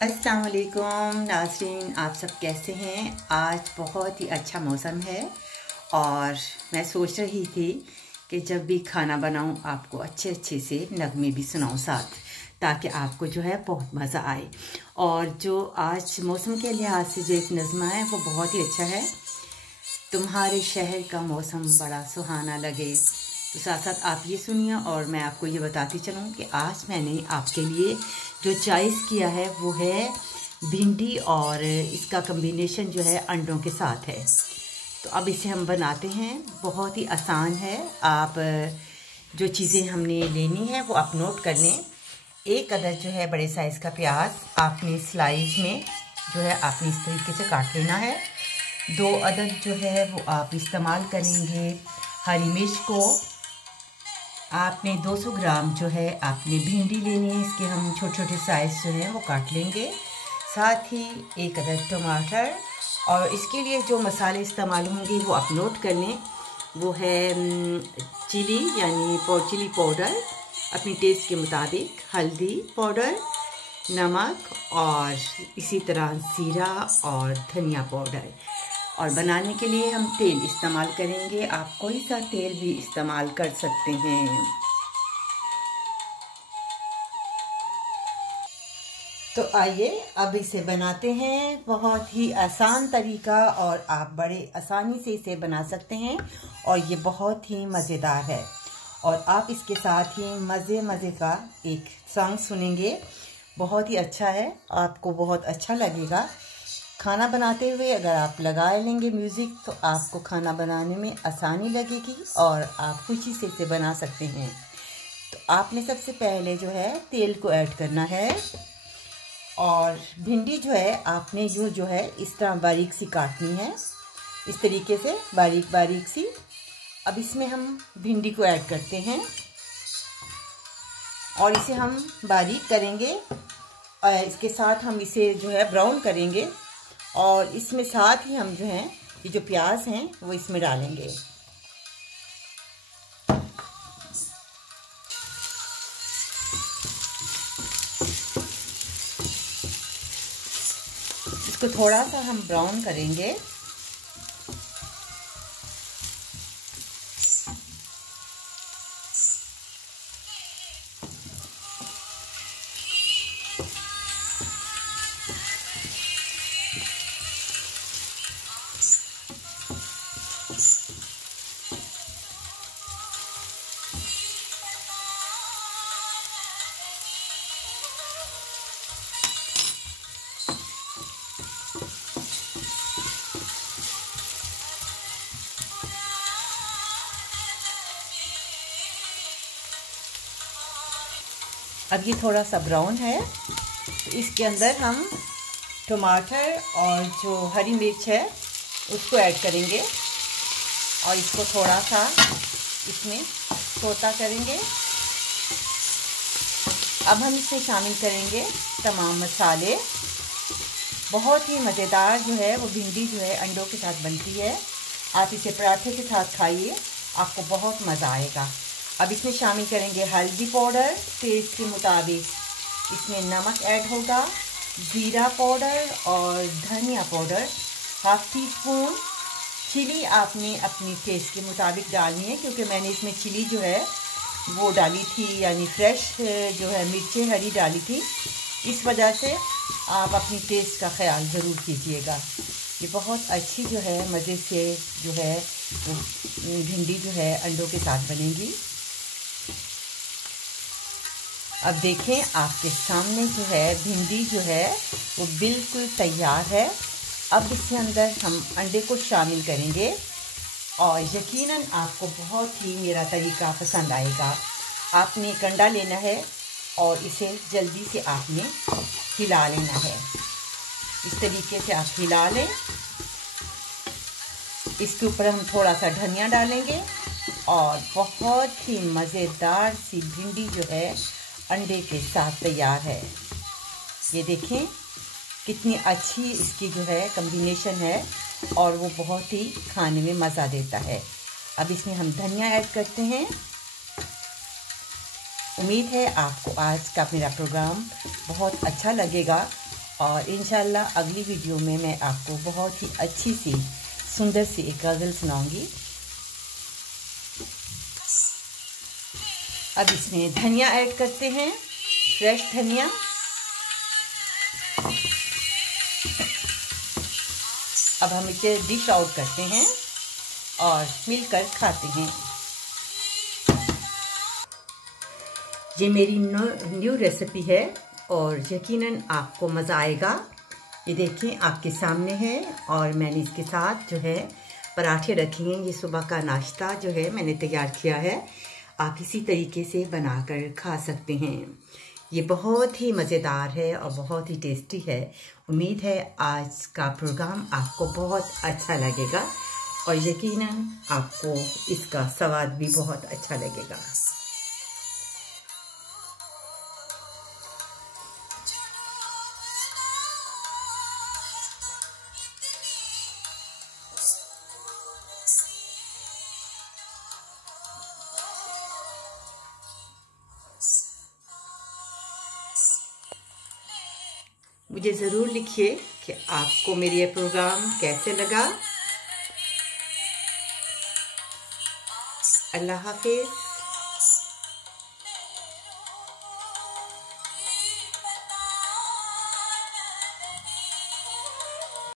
अस्सलाम वालेकुम नाज़रीन, आप सब कैसे हैं। आज बहुत ही अच्छा मौसम है और मैं सोच रही थी कि जब भी खाना बनाऊं आपको अच्छे अच्छे से नगमे भी सुनाऊं साथ, ताकि आपको जो है बहुत मज़ा आए। और जो आज मौसम के लिहाज से जो एक नज़्मा है वो बहुत ही अच्छा है। तुम्हारे शहर का मौसम बड़ा सुहाना लगे। तो साथ साथ आप ये सुनिए और मैं आपको ये बताती चलूँ कि आज मैंने आपके लिए जो चॉइस किया है वो है भिंडी, और इसका कम्बिनेशन जो है अंडों के साथ है। तो अब इसे हम बनाते हैं, बहुत ही आसान है। आप जो चीज़ें हमने लेनी है वो आप नोट कर लें। एक अदद जो है बड़े साइज़ का प्याज आपने स्लाइस में जो है आपने इस तरीके से काट लेना है। 2 अदद जो है वो आप इस्तेमाल करेंगे हरी मिर्च को। आपने 200 ग्राम जो है आपने भिंडी लेनी है, इसके हम छोटे छोटे साइज़ जो हैं वो काट लेंगे। साथ ही 1 अदद टमाटर, और इसके लिए जो मसाले इस्तेमाल होंगे वो आप नोट कर लें। वो है चिली यानी चिली पाउडर अपनी टेस्ट के मुताबिक, हल्दी पाउडर, नमक और इसी तरह जीरा और धनिया पाउडर। और बनाने के लिए हम तेल इस्तेमाल करेंगे, आप कोई सा तेल भी इस्तेमाल कर सकते हैं। तो आइए अब इसे बनाते हैं। बहुत ही आसान तरीका और आप बड़े आसानी से इसे बना सकते हैं और ये बहुत ही मज़ेदार है। और आप इसके साथ ही मज़े मज़े का एक सॉन्ग सुनेंगे, बहुत ही अच्छा है, आपको बहुत अच्छा लगेगा। खाना बनाते हुए अगर आप लगा लेंगे म्यूज़िक तो आपको खाना बनाने में आसानी लगेगी और आप खुशी से इसे बना सकते हैं। तो आपने सबसे पहले जो है तेल को ऐड करना है और भिंडी जो है आपने यूँ जो है इस तरह बारीक सी काटनी है, इस तरीके से बारीक बारीक सी। अब इसमें हम भिंडी को ऐड करते हैं और इसे हम बारीक करेंगे और इसके साथ हम इसे जो है ब्राउन करेंगे। और इसमें साथ ही हम जो हैं ये जो प्याज हैं वो इसमें डालेंगे। इसको थोड़ा सा हम ब्राउन करेंगे। अब ये थोड़ा सा ब्राउन है तो इसके अंदर हम टमाटर और जो हरी मिर्च है उसको ऐड करेंगे और इसको थोड़ा सा इसमें सोता करेंगे। अब हम इसमें शामिल करेंगे तमाम मसाले। बहुत ही मज़ेदार जो है वो भिंडी जो है अंडों के साथ बनती है। आप इसे पराठे के साथ खाइए, आपको बहुत मज़ा आएगा। अब इसमें शामिल करेंगे हल्दी पाउडर टेस्ट के मुताबिक, इसमें नमक ऐड होगा, जीरा पाउडर और धनिया पाउडर 1/2 टीस्पून। चिली आपने अपनी टेस्ट के मुताबिक डालनी है, क्योंकि मैंने इसमें चिली जो है वो डाली थी, यानी फ्रेश जो है मिर्चें हरी डाली थी, इस वजह से आप अपनी टेस्ट का ख्याल ज़रूर कीजिएगा। ये बहुत अच्छी जो है मज़े से जो है भिंडी जो है अंडों के साथ बनेगी। अब देखें आपके सामने जो है भिंडी जो है वो बिल्कुल तैयार है। अब इसके अंदर हम अंडे को शामिल करेंगे और यकीनन आपको बहुत ही मेरा तरीका पसंद आएगा। आपने एक अंडा लेना है और इसे जल्दी से आपने हिला लेना है, इस तरीके से आप हिला लें। इसके ऊपर हम थोड़ा सा धनिया डालेंगे और बहुत ही मज़ेदार सी भिंडी जो है अंडे के साथ तैयार है। ये देखें कितनी अच्छी इसकी जो है कम्बिनेशन है और वो बहुत ही खाने में मज़ा देता है। अब इसमें हम धनिया ऐड करते हैं। उम्मीद है आपको आज का मेरा प्रोग्राम बहुत अच्छा लगेगा और इंशाल्लाह अगली वीडियो में मैं आपको बहुत ही अच्छी सी सुंदर सी एक गज़ल सुनाऊंगी। अब इसमें धनिया ऐड करते हैं, फ्रेश धनिया। अब हम इसे डिश आउट करते हैं और मिलकर खाते हैं। ये मेरी न्यू रेसिपी है और यकीनन आपको मज़ा आएगा। ये देखें आपके सामने है और मैंने इसके साथ जो है पराठे रखे हैं। ये सुबह का नाश्ता जो है मैंने तैयार किया है। आप इसी तरीके से बनाकर खा सकते हैं। ये बहुत ही मज़ेदार है और बहुत ही टेस्टी है। उम्मीद है आज का प्रोग्राम आपको बहुत अच्छा लगेगा और यकीनन आपको इसका स्वाद भी बहुत अच्छा लगेगा। मुझे ज़रूर लिखिए कि आपको मेरा ये प्रोग्राम कैसे लगा। अल्लाह हाफिज़।